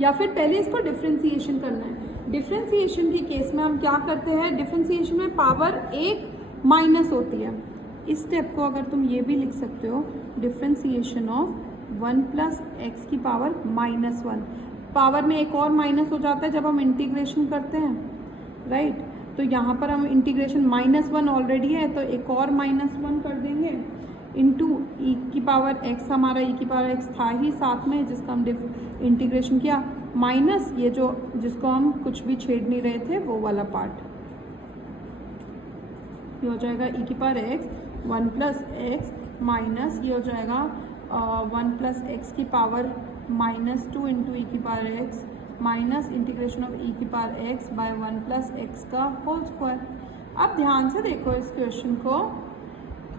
या फिर पहले इसको डिफ्रेंसिएशन करना है। डिफ्रेंसिएशन के केस में हम क्या करते हैं, डिफ्रेंसिएशन में पावर एक माइनस होती है, इस स्टेप को अगर तुम ये भी लिख सकते हो, डिफ्रेंसिएशन ऑफ 1 प्लस एक्स की पावर -1, पावर में एक और माइनस हो जाता है जब हम इंटीग्रेशन करते हैं, राइट। तो यहाँ पर हम इंटीग्रेशन -1 ऑलरेडी है तो एक और -1 कर देंगे, इंटू ई की पावर एक्स, हमारा ई की पावर एक्स था ही साथ में जिसका हम इंटीग्रेशन किया, माइनस ये जो जिसको हम कुछ भी छेड़ नहीं रहे थे वो वाला पार्ट, ये हो जाएगा ई की power x 1 plus x minus ये हो जाएगा 1 प्लस एक्स की पावर -2 इंटू ई की power x minus integration of e की power x by 1 plus x का होल स्क्वायर। अब ध्यान से देखो इस क्वेश्चन को,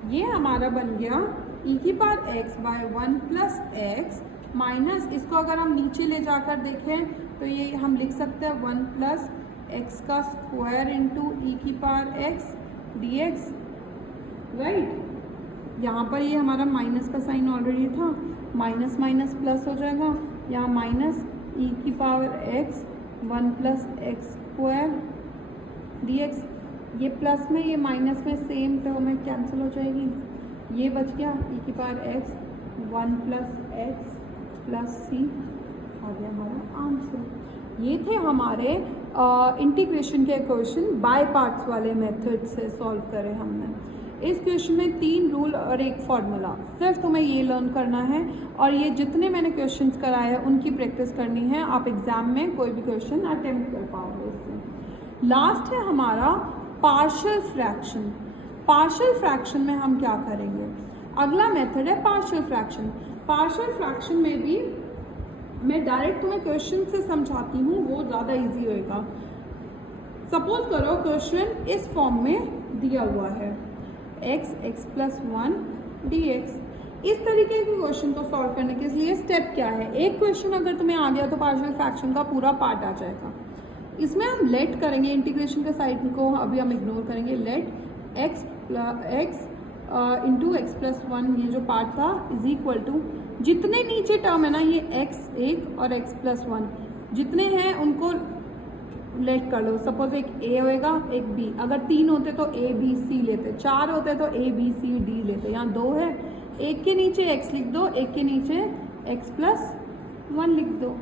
ये हमारा बन गया e की power x by 1 plus x minus, इसको अगर हम नीचे ले जाकर देखें तो ये हम लिख सकते हैं 1 प्लस एक्स का स्क्वायर इंटू ई की पावर x dx, राइट। यहाँ पर ये हमारा माइनस का साइन ऑलरेडी था, माइनस माइनस प्लस हो जाएगा, यहाँ माइनस ई की power x 1 plus x square dx, ये प्लस में ये माइनस में सेम टर्म में कैंसिल हो जाएगी, ये बच गया e की power x 1 plus x plus c, आ गया हमारा आंसर। ये थे हमारे इंटीग्रेशन के क्वेश्चन बाय पार्ट्स वाले मेथड से सॉल्व करे हमने। इस क्वेश्चन में 3 रूल और एक फार्मूला, सिर्फ तुम्हें ये लर्न करना है और ये जितने मैंने क्वेश्चंस कराए हैं उनकी प्रैक्टिस करनी है, आप एग्जाम में कोई भी क्वेश्चन अटेम्प्ट कर पाओगे उससे। लास्ट है हमारा पार्शियल फ्रैक्शन। पार्शियल फ्रैक्शन में हम क्या करेंगे, अगला मेथड है पार्शियल फ्रैक्शन। पार्शियल फ्रैक्शन में भी मैं डायरेक्ट तुम्हें क्वेश्चन से समझाती हूँ, वो ज़्यादा इजी होएगा। सपोज करो क्वेश्चन इस फॉर्म में दिया हुआ है x प्लस 1 dx। इस तरीके के क्वेश्चन को सॉल्व करने के लिए स्टेप क्या है, एक क्वेश्चन अगर तुम्हें आ गया तो पार्शियल फ्रैक्शन का पूरा पार्ट आ जाएगा। इसमें हम लेट करेंगे, इंटीग्रेशन के साइड को अभी हम इग्नोर करेंगे, let x into x plus 1 ये जो पार्ट था इज इक्वल टू, जितने नीचे टर्म है ना ये x1 और x प्लस 1 जितने हैं उनको लेट कर लो। सपोज एक a होएगा एक b, अगर 3 होते तो a b c लेते, 4 होते तो a b c d लेते, यहाँ 2 है, एक के नीचे x लिख दो, एक के नीचे x प्लस 1 लिख दो,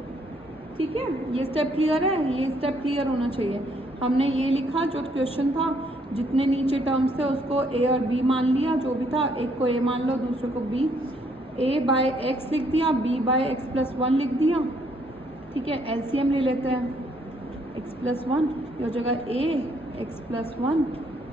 ठीक है। ये स्टेप क्लियर है, ये स्टेप क्लियर होना चाहिए। हमने ये लिखा जो क्वेश्चन था जितने नीचे टर्म्स थे उसको ए और बी मान लिया, जो भी था, एक को ए मान लो दूसरे को बी, ए बाय एक्स लिख दिया, b by x plus one लिख दिया। ठीक है, एलसीएम ले लेते हैं, एक्स प्लस वन ये हो जाएगा a x plus one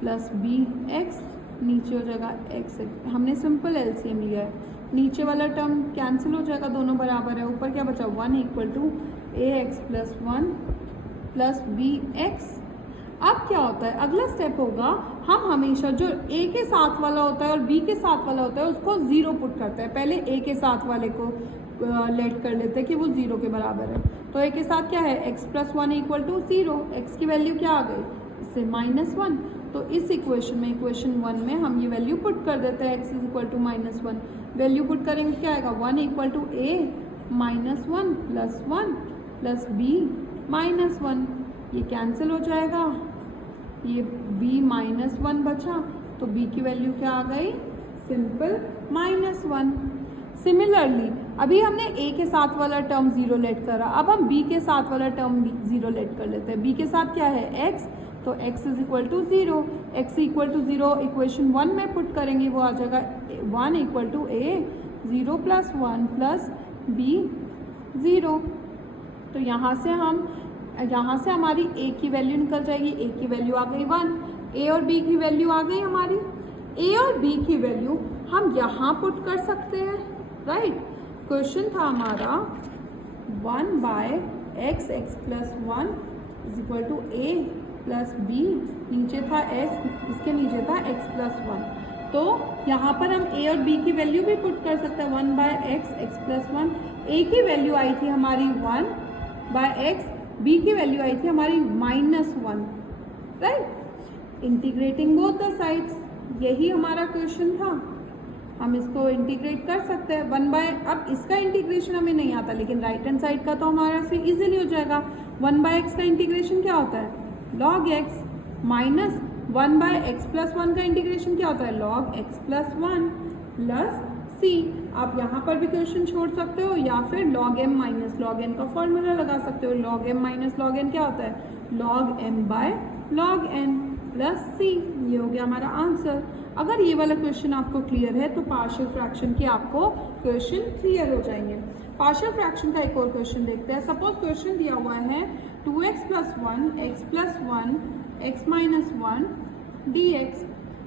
plus b x, नीचे हो जाएगा एक्स, हमने सिंपल एलसीएम लिया है, नीचे वाला टर्म कैंसिल हो जाएगा, दोनों बराबर है, ऊपर क्या बचा one equal to a x plus one plus b x. अब क्या होता है, अगला स्टेप होगा, हम हमेशा जो ए के साथ वाला होता है और बी के साथ वाला होता है उसको ज़ीरो पुट करते हैं। पहले ए के साथ वाले को लेट कर लेते हैं कि वो ज़ीरो के बराबर है, तो ए के साथ क्या है x plus one equal to zero, x की वैल्यू क्या आ गई इससे माइनस वन, तो इस इक्वेशन में, इक्वेशन वन में हम ये वैल्यू पुट कर देते हैं, x is equal to minus one, value put करेंगे क्या आएगा one equal to a minus one plus b minus one, ये कैंसिल हो जाएगा, ये b माइनस वन बचा, तो b की वैल्यू क्या आ गई सिंपल माइनस वन। सिमिलरली अभी हमने a के साथ वाला टर्म ज़ीरो लेट करा, अब हम b के साथ वाला टर्म ज़ीरो लेट कर लेते हैं। b के साथ क्या है x, तो x is equal to zero, x equal to zero equation one में पुट करेंगे, वो आ जाएगा one equal to a zero plus one plus b zero. तो यहाँ से हमारी a की वैल्यू निकल जाएगी, a की वैल्यू आ गई वन, a और b की वैल्यू आ गई हमारी, a और b की वैल्यू हम यहाँ पुट कर सकते हैं, राइट। क्वेश्चन था हमारा one by x plus one is equal to a plus b, नीचे था s, इसके नीचे था x प्लस वन, तो यहाँ पर हम a और b की वैल्यू भी पुट कर सकते हैं, one by x plus one, a की वैल्यू आई थी हमारी वन बाय एक्स, b की वैल्यू आई थी हमारी minus one, right. Integrating both the sides, यही हमारा क्वेश्चन था, हम इसको इंटीग्रेट कर सकते हैं वन बाय, अब इसका इंटीग्रेशन हमें नहीं आता, लेकिन राइट हैंड साइड का तो हमारा से इजीली हो जाएगा। वन बाय एक्स का इंटीग्रेशन क्या होता है log x, minus one by x plus one का इंटीग्रेशन क्या होता है log x plus one plus c. आप यहाँ पर भी क्वेश्चन छोड़ सकते हो, या फिर log m minus log n का फॉर्मूला लगा सकते हो, log m minus log n क्या होता है log m by log n plus सी, ये हो गया हमारा आंसर। अगर ये वाला क्वेश्चन आपको क्लियर है तो पार्शियल फ्रैक्शन के आपको क्वेश्चन क्लियर हो जाएंगे। पार्शियल फ्रैक्शन का एक और क्वेश्चन देखते हैं। सपोज क्वेश्चन दिया हुआ है 2x plus one x plus one x minus one D x.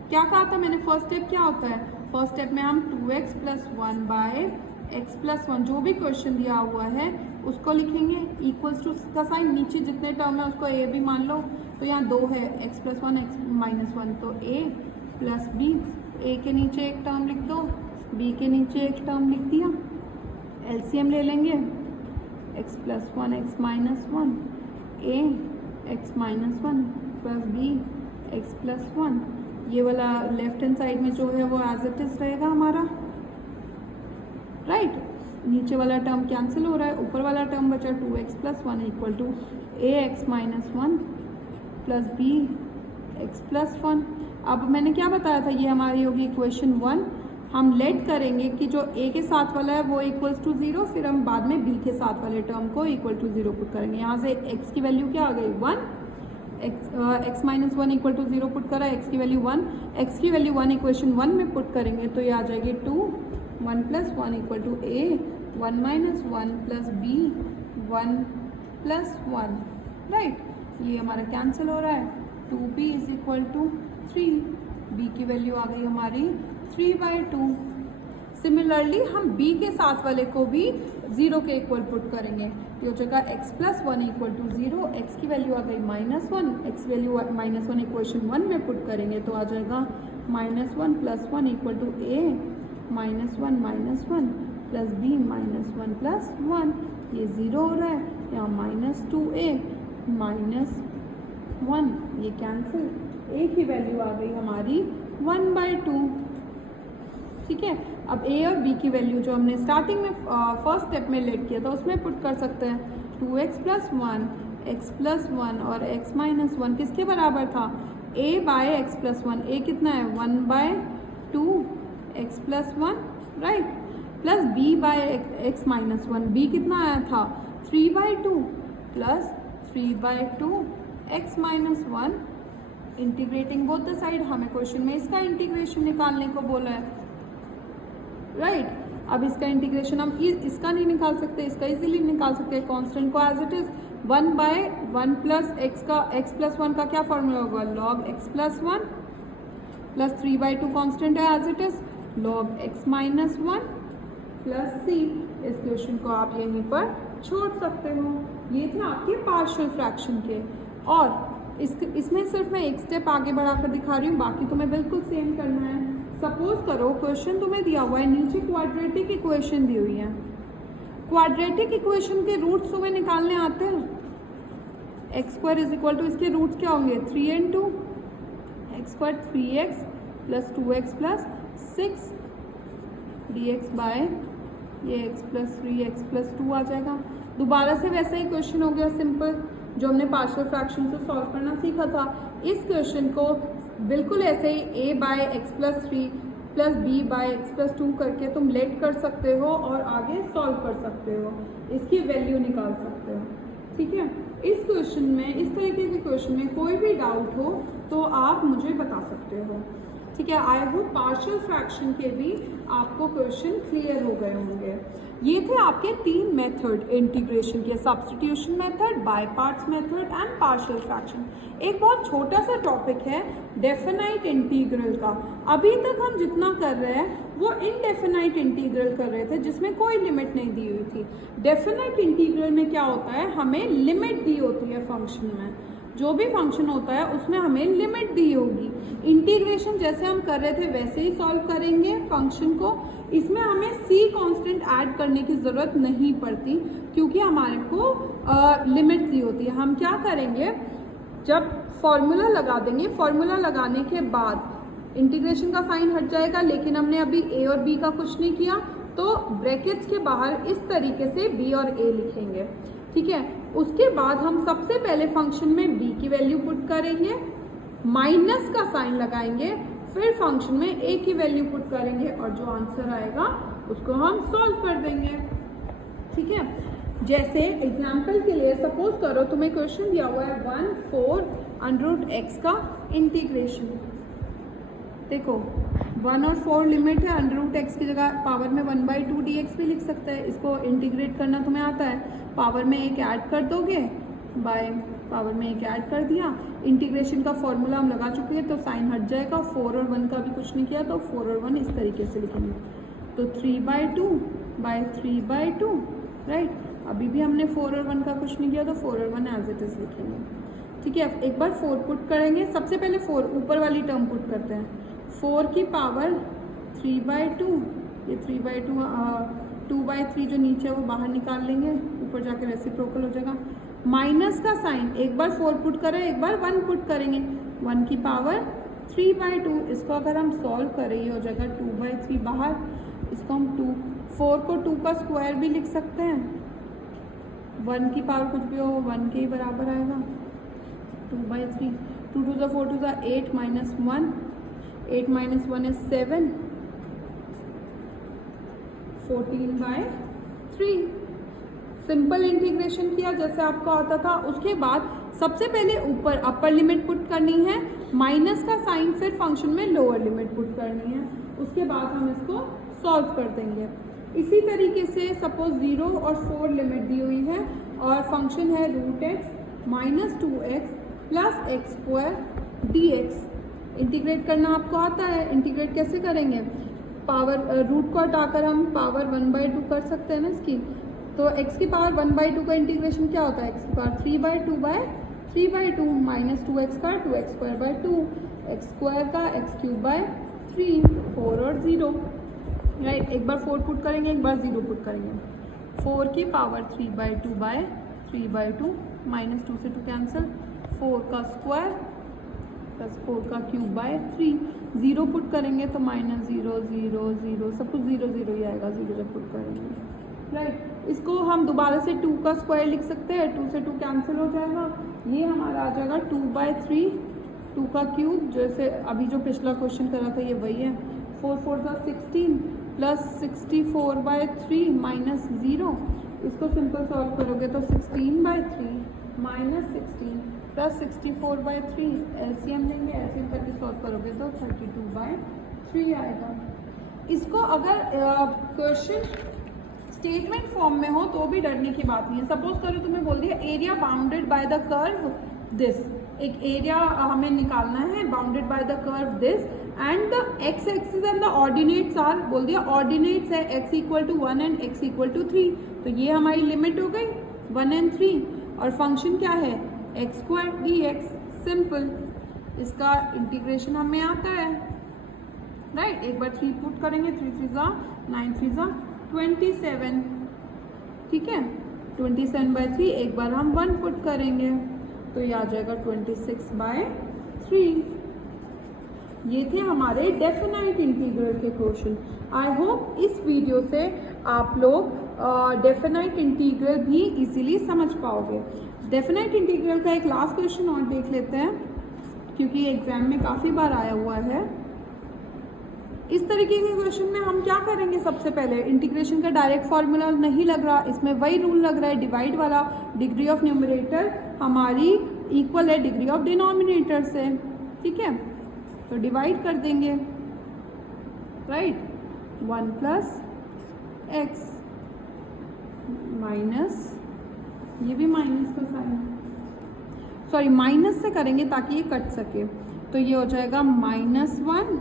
क्या कहा था मैंने, फर्स्ट स्टेप क्या होता है, फर्स्ट स्टेप में हम 2x plus one by x plus one, जो भी क्वेश्चन दिया हुआ है उसको लिखेंगे, इक्वल्स टू का साइन, नीचे जितने टर्म है उसको a भी मान लो, तो यहाँ दो है x plus one x minus one, तो a प्लस बी, a के नीचे एक टर्म लिख दो, b के नीचे एक टर्म लिख दिया, एलसीएम ले लेंगे, x plus one x minus one, a x minus one plus b x plus one, ये वाला लेफ्ट हैंड साइड में जो है वो एज इट इज रहेगा हमारा, राइट। नीचे वाला टर्म कैंसिल हो रहा है, ऊपर वाला टर्म बचा 2x plus one equal to a x minus one plus b x plus one. अब मैंने क्या बताया था, ये हमारी होगी इक्वेशन वन, हम लेट करेंगे कि जो a के साथ वाला है वो इक्वल्स टू ज़ीरो, फिर हम बाद में b के साथ वाले टर्म को इक्वल टू ज़ीरो पुट करेंगे। यहाँ से x की वैल्यू क्या आ गई one, x minus one equal to zero put करा, x की वैल्यू वन, x की वैल्यू वन इक्वेशन वन में पुट करेंगे तो ये आ जाएगी two, one plus one equal to a, one minus one plus b, one plus one, right. ये हमारा कैंसिल हो रहा है, two b is equal to three, b की वैल्यू आ गई हमारी थ्री बाई टू। सिमिलरली हम b के साथ वाले को भी ज़ीरो के इक्वल पुट करेंगे, ये हो जाएगा x plus one equal to zero, x की वैल्यू आ गई minus one, x value minus one equation one में पुट करेंगे तो आ जाएगा minus one plus one equal to a minus one plus b minus one plus one, ये zero हो रहा है, यहाँ minus two a minus one, ये कैंसिल, ए की वैल्यू आ गई हमारी वन बाई टू, ठीक है। अब a और b की वैल्यू जो हमने स्टार्टिंग में फर्स्ट स्टेप में लेट किया था उसमें पुट कर सकते हैं, 2x plus one x plus one और x माइनस वन किसके बराबर था a by x plus one, a कितना है one by two x plus one, right, plus b by x minus one, b कितना आया था three by two plus three by two x minus one integrating both the side, हमें question में इसका integration निकालने को बोला है, राइट। अब इसका इंटीग्रेशन हम इसका नहीं निकाल सकते, इसका इजीली निकाल सकते हैं। कांस्टेंट को as it is 1/1 plus x का x प्लस 1 का क्या फॉर्मूला होगा, log x प्लस 1 प्लस 3/2 कांस्टेंट है as it is log x minus 1 plus c। इस क्वेश्चन को आप यहीं पर छोड़ सकते हो। ये थे आपके पार्शियल फ्रैक्शन के। और इसमें सिर्फ मैं एक स्टेप आगे बढ़ाकर दिखा रही हूँ, बाकी तुम्हें बिल्कुल सेम करना है। सपोज करो क्वेश्चन तुम्हें दिया हुआ है, नीचे क्वाड्रेटिक इक्वेशन दी हुई है। क्वाड्रेटिक इक्वेशन के रूट्स तुम्हें निकालने आते हैं। X square is equal to, इसके रूट्स क्या होंगे 3 and 2, x square 3x plus 2x plus 6 dx by ये x प्लस 3x प्लस 2 आ जाएगा। दोबारा से वैसा ही क्वेश्चन हो गया सिंपल, जो हमने पार्शियल फ्रैक्शन से सॉल्व करना सीखा था। इस क्वेश्चन को बिल्कुल ऐसे ही a by x plus 3 plus b by x plus 2 करके तुम लेट कर सकते हो और आगे सॉल्व कर सकते हो, इसकी वैल्यू निकाल सकते हो, ठीक है। इस क्वेश्चन में, इस तरीके के क्वेश्चन में कोई भी डाउट हो तो आप मुझे बता सकते हो, ठीक है। आई होप पार्शियल फ्रैक्शन के भी आपको क्वेश्चन क्लियर हो गए होंगे। ये थे आपके 3 मेथड इंटीग्रेशन के, substitution method, by parts method and partial fraction. एक बहुत छोटा सा टॉपिक है डेफिनाइट इंटीग्रल का। अभी तक हम जितना कर रहे हैं वो इनडेफिनाइट इंटीग्रल कर रहे थे, जिसमें कोई लिमिट नहीं दी हुई थी। डेफिनाइट इंटीग्रल में क्या होता है, हमें लिमिट दी होती है फंक्शन में, जो भी फंक्शन होता है उसमें हमें लिमिट दी होगी। इंटीग्रेशन जैसे हम कर रहे थे वैसे ही सॉल्व करेंगे फंक्शन को। इसमें हमें c कांस्टेंट ऐड करने की ज़रूरत नहीं पड़ती, क्योंकि हमारे को लिमिट दी होती है। हम क्या करेंगे, जब फॉर्मूला लगा देंगे, फॉर्मूला लगाने के बाद इंटीग्रेशन का साइन हट जाएगा, लेकिन हमने अभी a और b का कुछ नहीं किया, तो ब्रैकेट्स के बाहर इस तरीके से b और a लिखेंगे, ठीक है। उसके बाद हम सबसे पहले फंक्शन में b की वैल्यू पुट करेंगे, माइनस का साइन लगाएंगे, फिर फंक्शन में a की वैल्यू पुट करेंगे और जो आंसर आएगा उसको हम सॉल्व कर देंगे, ठीक है। जैसे एग्जाम्पल के लिए सपोज करो तुम्हें क्वेश्चन दिया हुआ है 1/4 √x का इंटीग्रेशन। देखो 1 और 4 लिमिट है, √x की जगह पावर में 1/2 dx भी लिख सकते हैं। इसको इंटीग्रेट करना तुम्हें आता है, पावर में एक ऐड कर दोगे, बाय पावर में एक ऐड कर दिया। इंटीग्रेशन का फॉर्मूला हम लगा चुके हैं तो साइन हट जाएगा। 4 और 1 का भी कुछ नहीं किया तो 4 और 1 इस तरीके से लिखेंगे, तो 3/2 बाय 3/2, राइट। अभी भी हमने 4 और 1 का कुछ नहीं किया तो 4 और 1 एज इट इज लिखेंगे, ठीक है। एक बार 4 पुट करेंगे, सबसे पहले 4 ऊपर वाली टर्म पुट करते हैं, 4 की पावर 3/2, ये 3/2 2/3 जो नीचे है वो बाहर निकाल लेंगे, ऊपर जाके रेसिप्रोकल हो जाएगा। माइनस का साइन, एक बार 4 पुट करें, एक बार 1 पुट करेंगे, 1 की पावर 3/2। इसको अगर हम सॉल्व करें ये हो जाएगा 2/3 बाहर, इसको हम 4 को 2 का स्क्वायर भी लिख सकते हैं, 1 की पावर कुछ भी हो 1 के ही बराबर आएगा, 2/3। 2 to the 4 to the 8 minus 1, 8 minus 1 is 7, 14/3। Simple integration किया जैसे आपको आता था। उसके बाद सबसे पहले ऊपर अपर लिमिट पुट करनी है, माइनस का साइन, फिर फंक्शन में लोअर लिमिट पुट करनी है, उसके बाद हम इसको सॉल्व कर देंगे। इसी तरीके से सपोज 0 और 4 लिमिट दी हुई है और फंक्शन है √x minus 2x plus x square dx। Integrate करना आपको आता है, इंटीग्रेट कैसे करेंगे, पावर रूट को हटाकर हम पावर 1/2 कर सकते हैं ना इसकी, तो x की पावर 1/2 का इंटीग्रेशन क्या होता है, x की पावर 3/2 माइनस 2x का 2x square by 2, x square का x³ 4 और 0, राइट। एक बार 4 पुट करेंगे, एक बार 0 पुट करेंगे, 4 की पावर 3/2 बाय 3/2 माइनस 2 से 2 कैंसिल, 4 का स्क्वायर प्लस 4 का क्यूब बाय 3, 0 पुट करेंगे तो माइनस 0 0 0, सब कुछ 0 0 ही आएगा 0 जब पुट करेंगे, राइट। इसको हम दोबारा से 2 का स्क्वायर लिख सकते हैं, 2 से 2 कैंसिल हो जाएगा, ये हमारा आ जाएगा 2/3, 2 का क्यूब, जैसे अभी जो पिछला क्वेश्चन करा था ये वही है, 4 4 16 प्लस 64/3 माइनस 0, इसको सिंपल सॉल्व करोगे तो 16/3 माइनस 16 प्लस 64/3 एलसीएम लेंगे, एलसीएम करके सॉल्व करोगे तो 32/3 आएगा। इसको अगर क्वेश्चन स्टेटमेंट फॉर्म में हो तो भी डरने की बात नहीं है। सपोज करो तुम्हें बोल दिया area bounded by the curve this, एक एरिया हमें निकालना है bounded by the curve this and the x axis and the ordinates are, बोल दिया ऑर्डिनेट्स है x equal to 1 and x equal to 3, तो ये हमारी लिमिट हो गई 1 एंड 3 और फंक्शन क्या है x² dx, सिंपल। इसका इंटीग्रेशन हमें आता है, राइट। एक बार 3 पुट करेंगे, 3 3 जा 9 3 जा 27, ठीक है। 27/3 एक बार हम 1 पुट करेंगे तो ये आ जाएगा 26/3। ये थे हमारे डेफिनाइट इंटीग्रल के क्वेश्चन। आई होप इस वीडियो से आप लोग डेफिनाइट इंटीग्रल भी इजीली समझ पाओगे। डेफिनाइट इंटीग्रल का एक लास्ट क्वेश्चन और देख लेते हैं क्योंकि एग्जाम में काफ़ी बार आया हुआ है। इस तरीके के क्वेश्चन में हम क्या करेंगे, सबसे पहले इंटीग्रेशन का डायरेक्ट फार्मूला नहीं लग रहा, इसमें वही रूल लग रहा है डिवाइड वाला। डिग्री ऑफ न्यूमरेटर हमारी इक्वल है डिग्री ऑफ डिनोमिनेटर से, ठीक है। तो डिवाइड कर देंगे, राइट। 1 प्लस एक्स माइनस, ये भी माइनस का साइन, सॉरी माइनस से करेंगे ताकि ये कट सके, तो ये हो जाएगा -1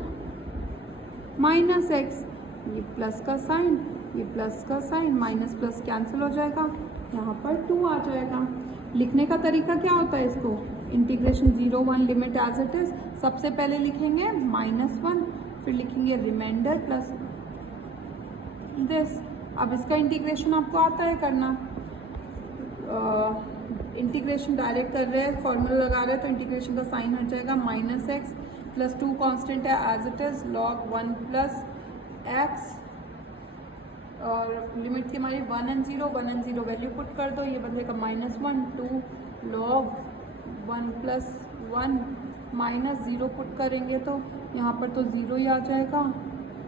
माइनस एक्स, ये प्लस का साइन, ये प्लस का साइन, माइनस प्लस कैंसिल हो जाएगा, यहाँ पर 2 आ जाएगा। लिखने का तरीका क्या होता है इसको, integration 0 1 limit as it is, सबसे पहले लिखेंगे -1, फिर लिखेंगे रिमाइंडर प्लस दिस। अब इसका इंटीग्रेशन आपको आता है करना, इंटीग्रेशन डायरेक्ट कर रहे हैं, फॉर्मूला लगा रहे हैं, तो इंटीग्रेशन का साइन हट जाएगा -x प्लस 2 कांस्टेंट है as it is log 1 plus x, और लिमिट थी हमारी 1 and 0 वैल्यू पुट कर दो, ये बनेगा -1 2 log 1 प्लस 1 माइनस 0 पुट करेंगे तो यहाँ पर तो 0 ही आ जाएगा,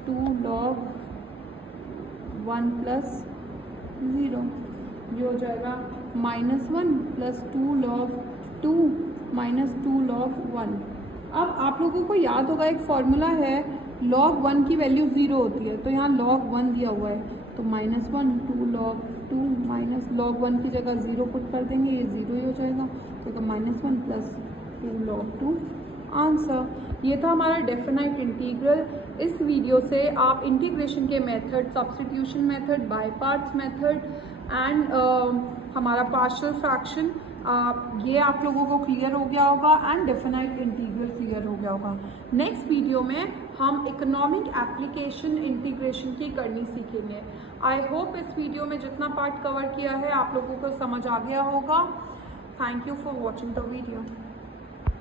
2 log 1 प्लस 0, ये हो जाएगा -1 प्लस 2 log 2 माइनस 2 log 1। अब आप लोगों को याद होगा एक फॉर्मूला है log 1 की वैल्यू 0 होती है, तो यहाँ log 1 दिया हुआ है, तो -1 2 log 2 माइनस log 1 की जगह 0 पुट कर देंगे, ये 0 ही हो जाएगा, तो -1 प्लस 2 log 2 आंसर। ये था हमारा डेफिनाइट इंटीग्रल। इस वीडियो से आप इंटीग्रेशन के method, substitution method, by parts method and हमारा पार्शियल फ्रैक्शन, ये आप लोगों को क्लियर हो गया होगा एंड डेफिनाइट इंटीग्रल क्लियर हो गया होगा। नेक्स्ट वीडियो में हम इकोनॉमिक एप्लीकेशन इंटीग्रेशन की करनी सीखेंगे। आई होप इस वीडियो में जितना पार्ट कवर किया है आप लोगों को समझ आ गया होगा। Thank you for watching the video.